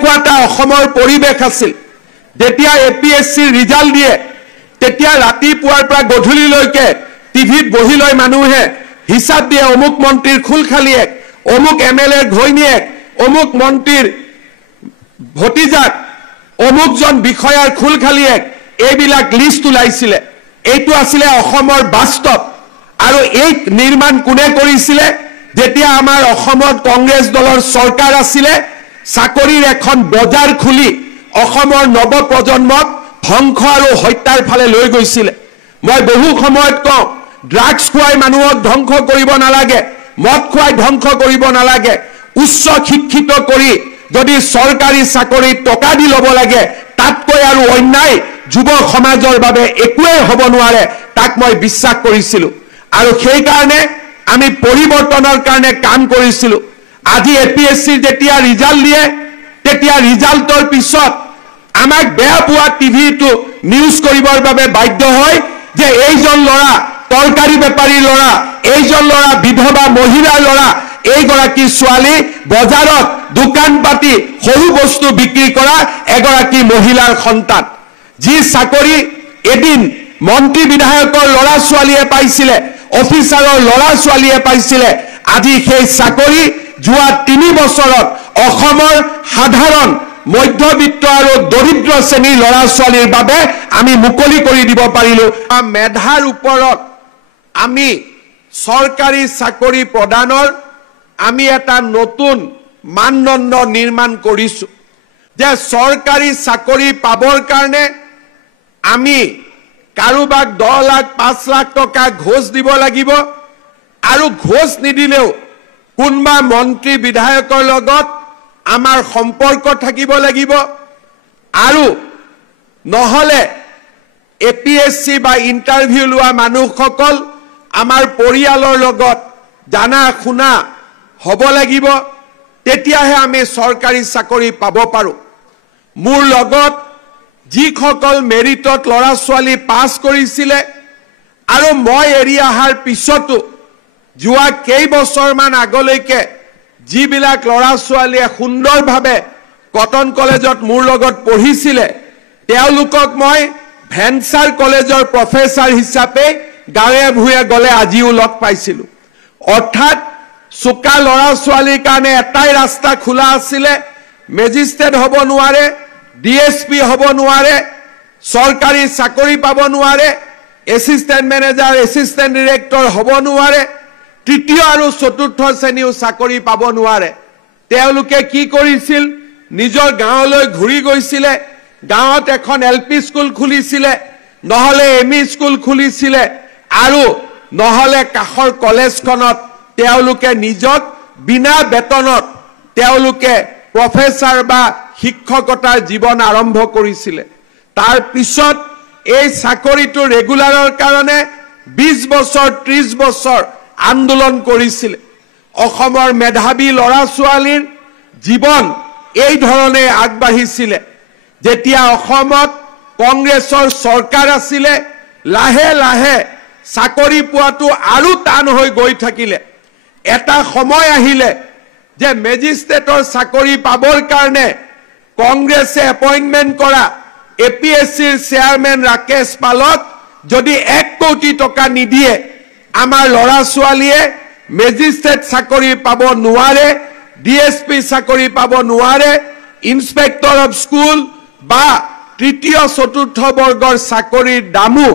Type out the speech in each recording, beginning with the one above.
এনেকুৱা এটা অসমৰ পৰিৱেশ আছিল যেতিয়া APSCৰ ৰিজাল্ট দিয়ে তেতিয়া ৰাতিপুৱাৰ পৰা গধূলিলৈকে টিভিত বহি লৈ মানুহে হিচাপ দিয়ে অমুক মন্ত্ৰীৰ খুলখালিয়েক অমুক MLAৰ ঘৈণীয়েক অমুক মন্ত্ৰীৰ ভতিজাক অমুকজন বিষয়াৰ খুলখালিয়েক এইবিলাক লিষ্ট ওলাইছিলে এইটো আছিল অসমৰ বাস্তৱ আৰু এই নিৰ্মাণ কোনে কৰিছিলে যেতিয়া আমাৰ অসমত কংগ্ৰেছ দলৰ চৰকাৰ আছিলে চাকৰিৰ এখন বজাৰ খুলি অসমৰ নৱ প্ৰজন্মক ধ্বংস আৰু হত্যাৰ ফালে লৈ গৈছিলে মই বহু সময়ত কওঁ ড্ৰাগছ খুৱাই মানুহক ধ্বংস কৰিব নালাগে মদ খুৱাই ধ্বংস কৰিব নালাগে উচ্চ শিক্ষিত কৰি যদি চৰকাৰী চাকৰি টকা দি ল'ব লাগে তাতকৈ আৰু অন্যায় যুৱ সমাজৰ বাবে একোৱে হ'ব নোৱাৰে তাক মই বিশ্বাস কৰিছিলো আৰু সেই কাৰণে আমি পৰিৱৰ্তনৰ কাৰণে কাম কৰিছিলো আজি APSCৰ যেতিয়া ৰিজাল্ট দিয়ে তেতিয়া ৰিজাল্টৰ পিছত আমাক বেয়া পোৱা টিভিটো নিউজ কৰিবৰ বাবে বাধ্য হয় যে এইজন ল'ৰা তৰকাৰী বেপাৰীৰ ল'ৰা এইজন ল'ৰা বিধৱা মহিলাৰ ল'ৰা এইগৰাকী ছোৱালী বজাৰত দোকান পাতি সৰু বস্তু বিক্ৰী কৰা এগৰাকী মহিলাৰ সন্তান যি চাকৰি এদিন মন্ত্ৰী বিধায়কৰ ল'ৰা ছোৱালীয়ে পাইছিলে অফিচাৰৰ ল'ৰা ছোৱালীয়ে পাইছিলে আজি সেই চাকৰি যোৱা 3 বছৰত অসমৰ সাধাৰণ মধ্যবিত্ত আৰু দৰিদ্ৰ শ্ৰেণীৰ ল'ৰা ছোৱালীৰ বাবে আমি মুকলি কৰি দিব পাৰিলো মেধাৰ ওপৰত আমি চৰকাৰী চাকৰি প্ৰদানৰ আমি এটা নতুন মানদণ্ড নিৰ্মাণ কৰিছো যে চৰকাৰী চাকৰি পাবৰ কাৰণে আমি কাৰোবাক 10 লাখ 5 লাখ টকা ঘোষ দিব লাগিব আৰু ঘোষ নিদিলেও কোনবা মন্ত্ৰী বিধায়কৰ লগত আমাৰ সম্পৰ্ক থাকিব লাগিব আৰু নহলে APSC বা ইন্টাৰভিউ লোৱা মানুহসকল আমাৰ পৰিয়ালৰ লগত জানা শুনা হ'ব লাগিব তেতিয়াহে আমি চৰকাৰী চাকৰি পাব পাৰো মোৰ লগত যিসকল মেৰিটত ল'ৰা ছোৱালী পাছ কৰিছিলে আৰু মই এৰি অহাৰ পিছতো যোৱা কেইবছৰমান আগলৈকে যিবিলাক ল'ৰা ছোৱালীয়ে সুন্দৰভাৱে কটন কলেজত মোৰ লগত পঢ়িছিলে তেওঁলোকক মই ভেঞ্চাৰ কলেজৰ প্ৰফেচাৰ হিচাপে গাঁৱে ভূঞে গলে আজিও লগ পাইছিলো অৰ্থাৎ চুকা ল'ৰা ছোৱালীৰ কাৰণে এটাই ৰাস্তা খোলা আছিলে মেজিষ্ট্ৰেট হ'ব নোৱাৰে DSP হ'ব নোৱাৰে চৰকাৰী চাকৰি পাব নোৱাৰে এছিষ্টেণ্ট মেনেজাৰ এছিষ্টেণ্ট ডিৰেক্টৰ হ'ব নোৱাৰে তৃতীয় আৰু চতুৰ্থ শ্ৰেণীও চাকৰি পাব নোৱাৰে তেওঁলোকে কি কৰিছিল নিজৰ গাঁৱলৈ ঘূৰি গৈছিলে গাঁৱত এখন LP স্কুল খুলিছিলে নহলে ME স্কুল খুলিছিলে আৰু নহলে কাখৰ কলেজখনত তেওঁলোকে নিজক বিনা বেতনত তেওঁলোকে প্ৰফেচাৰ বা শিক্ষকতাৰ জীৱন আৰম্ভ কৰিছিলে তাৰ পিছত এই চাকৰিটো ৰেগুলাৰৰ কাৰণে 20 বছৰ 30 বছৰ আন্দোলন কৰিছিল অসমৰ মেধাবী ল'ৰা ছোৱালীৰ জীৱন এই ধৰণে আগবাঢ়িছিল যেতিয়া অসমত কংগ্ৰেছৰ চৰকাৰ আছিল লাহে লাহে চাকৰি পোৱাটো আৰু টান হৈ গৈ থাকিলে এটা সময় আহিলে যে মেজিষ্ট্ৰেটৰ চাকৰি পাবৰ কাৰণে কংগ্ৰেছে এপইন্টমেন্ট কৰা APSCৰ চেয়াৰম্যান ৰাকেশ পালক যদি 1 কোটি টকা নিদিয়ে আমাৰ ল'ৰা ছোৱালীয়ে মেজিষ্ট্ৰেট চাকৰি পাব নোৱাৰে DSP চাকৰি পাব নোৱাৰে ইন্সপেক্টৰ অফ স্কুল বা তৃতীয় চতুৰ্থ বৰ্গৰ চাকৰিৰ দামো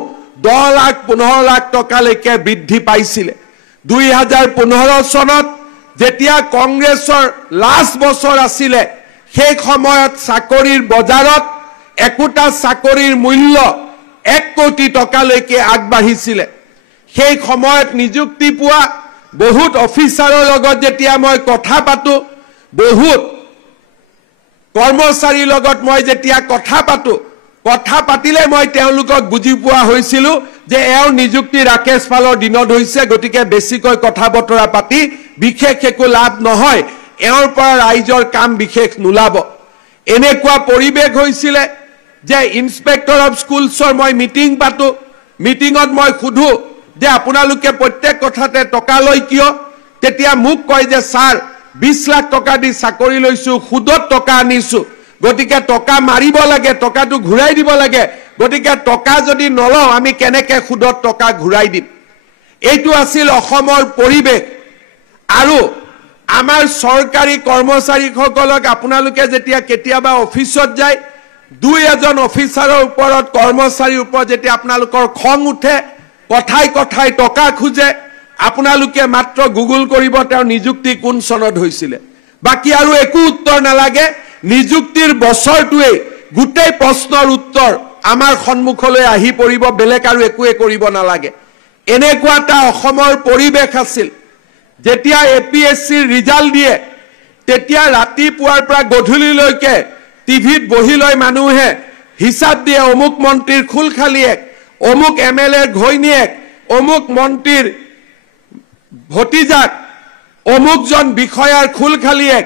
10 লাখ 15 লাখ টকালৈকে বৃদ্ধি পাইছিল 2015 চনত যেতিয়া কংগ্ৰেছৰ লাষ্ট বছৰ আছিল সেই সময়ত চাকৰিৰ বজাৰত একোটা চাকৰিৰ মূল্য 1 কোটি টকালৈকে আগবাঢ়িছিল সেই সময়ত নিযুক্তি পোৱা বহুত অফিচাৰৰ লগত যেতিয়া মই কথা পাতো বহুত কৰ্মচাৰীৰ লগত মই যেতিয়া কথা পাতিলে মই তেওঁলোকক বুজি পোৱা হৈছিল যে এওঁৰ নিযুক্তি ৰাকেশ পালৰ দিনত হৈছে গতিকে বেছিকৈ কথা বতৰা পাতি বিশেষ একো লাভ নহয় এওঁৰ পৰা ৰাইজৰ কাম বিশেষ নোলাব এনেকুৱা পৰিৱেশ হৈছিল যে ইন্সপেক্টৰ অফ স্কুলছৰ মই মিটিং পাতো মিটিংত মই খুধু যে আপোনালোকে প্ৰত্যেক কথাতে টকা লৈ কিয় তেতিয়া মোক কয় যে স্যাৰ 20 লাখ টকা দি চাকৰি লৈছো খুদত টকা আনিছো গতিকে টকা মাৰিব লাগে, টকাটো ঘূৰাই দিব লাগে। গতিকে টকা যদি নলওঁ আমি কেনেকৈ সুদত টকা ঘূৰাই দিম? এইটো আছিল অসমৰ পৰিৱেশ। আৰু আমাৰ চৰকাৰী কৰ্মচাৰীসকলক আপোনালোকে যেতিয়া কেতিয়াবা অফিচত যায়, দুই এজন অফিচাৰৰ ওপৰত, কৰ্মচাৰীৰ ওপৰত যেতিয়া আপোনালোকৰ খং উঠে, কথাই কথাই টকা খোজে, আপোনালোকে মাত্ৰ গুগল কৰিব তেওঁৰ নিযুক্তি কোন চনত হৈছিলে। বাকী আৰু একো উত্তৰ নালাগে। নিযুক্তিৰ বছৰটোৱেই গোটেই প্ৰশ্নৰ উত্তৰ আমাৰ সন্মুখলৈ আহি পৰিব, বেলেগ আৰু একোৱে কৰিব নালাগে। এনেকুৱা এটা অসমৰ পৰিৱেশ আছিল। যেতিয়া APSCৰ ৰিজাল্ট দিয়ে তেতিয়া ৰাতিপুৱাৰ পৰা গধূলিলৈকে টিভিত বহি লৈ মানুহে হিচাপ দিয়ে, অমুক মন্ত্ৰীৰ খুলখালিয়েক, অমুক MLA ঘৈণীয়েক, অমুক মন্ত্ৰীৰ ভতিজাক, অমুকজন বিষয়াৰ খুলখালিয়েক,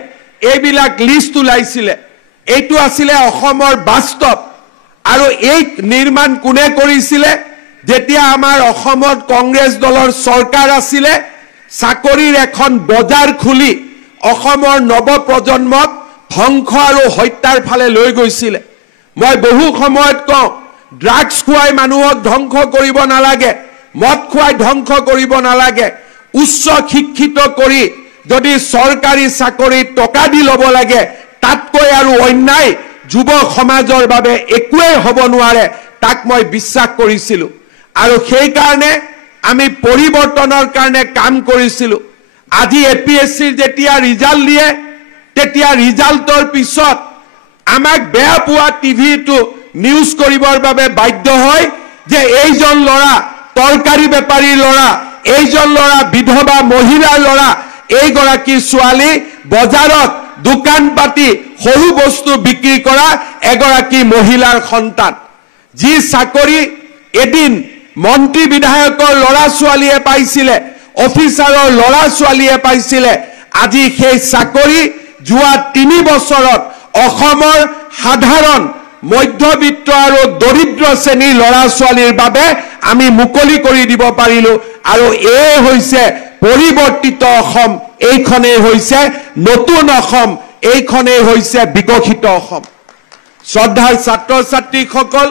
এইবিলাক লিষ্ট ওলাইছিলে। এইটো আছিলে অসমৰ বাস্তৱ। আৰু এই নিৰ্মাণ কোনে কৰিছিলে? যেতিয়া আমাৰ অসমত কংগ্ৰেছ দলৰ চৰকাৰ আছিলে, চাকৰিৰ এখন বজাৰ খুলি অসমৰ নৱপ্ৰজন্মক ধ্বংস আৰু হত্যাৰ ফালে লৈ গৈছিলে। মই বহু সময়ত কওঁ, ড্ৰাগছ খুৱাই মানুহক ধ্বংস কৰিব নালাগে, মদ খুৱাই ধ্বংস কৰিব নালাগে। উচ্চ শিক্ষিত কৰি যদি চৰকাৰী চাকৰিত টকা দি ল'ব লাগে, তাতকৈ আৰু অন্যায় যুৱ সমাজৰ বাবে একোৱেই হ'ব নোৱাৰে, তাক মই বিশ্বাস কৰিছিলোঁ। আৰু সেইকাৰণে আমি পৰিৱৰ্তনৰ কাৰণে কাম কৰিছিলোঁ। আজি APSCৰ যেতিয়া ৰিজাল্ট দিয়ে, তেতিয়া ৰিজাল্টৰ পিছত আমাক বেয়া পোৱা টিভিটো নিউজ কৰিবৰ বাবে বাধ্য হয় যে এইজন ল'ৰা তৰকাৰী বেপাৰীৰ ল'ৰা, এইজন ল'ৰা বিধৱা মহিলাৰ ল'ৰা, এইগৰাকী ছোৱালী বজাৰত দোকান পাতি সৰু বস্তু বিক্ৰী কৰা এগৰাকী মহিলাৰ সন্তান। যি চাকৰি এদিন মন্ত্ৰী বিধায়কৰ ল'ৰা ছোৱালীয়ে পাইছিলে, অফিচাৰৰ ল'ৰা ছোৱালীয়ে পাইছিলে, আজি সেই চাকৰি যোৱা 3 বছৰত অসমৰ সাধাৰণ মধ্যবিত্ত আৰু দৰিদ্ৰ শ্ৰেণীৰ ল'ৰা ছোৱালীৰ বাবে আমি মুকলি কৰি দিব পাৰিলো। আৰু এই হৈছে পৰিৱৰ্তিত অসম, এইখনেই হৈছে নতুন অসম, এইখনেই হৈছে বিকশিত অসম। শ্ৰদ্ধাৰ ছাত্ৰ ছাত্ৰীসকল,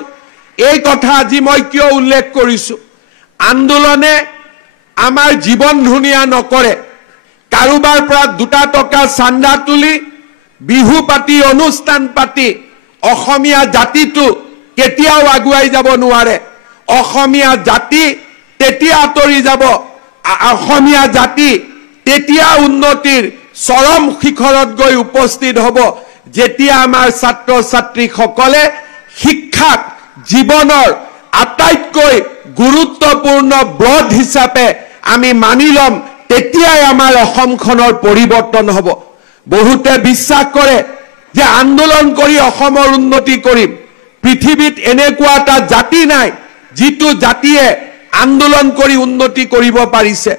এই কথা আজি মই কিয় উল্লেখ কৰিছো? আন্দোলনে আমাৰ জীৱন ধুনীয়া নকৰে। কাৰোবাৰ পৰা 2 টকা চান্দা তুলি বিহু পাতি অনুষ্ঠান পাতি অসমীয়া জাতিটো কেতিয়াও আগুৱাই যাব নোৱাৰে। অসমীয়া জাতি তেতিয়া আঁতৰি যাব, অসমীয়া জাতি তেতিয়া উন্নতিৰ চৰম শিখৰত গৈ উপস্থিত হ'ব, যেতিয়া আমাৰ ছাত্ৰ ছাত্ৰীসকলে শিক্ষাক জীৱনৰ আটাইতকৈ গুৰুত্বপূৰ্ণ ব্ৰড হিচাপে আমি মানি ল'ম, তেতিয়াই আমাৰ অসমখনৰ পৰিৱৰ্তন হ'ব। বহুতে বিশ্বাস কৰে যে আন্দোলন কৰি অসমৰ উন্নতি কৰিম। পৃথিৱীত এনেকুৱা এটা জাতি নাই যিটো জাতিয়ে আন্দোলন কৰি উন্নতি কৰিব পাৰিছে।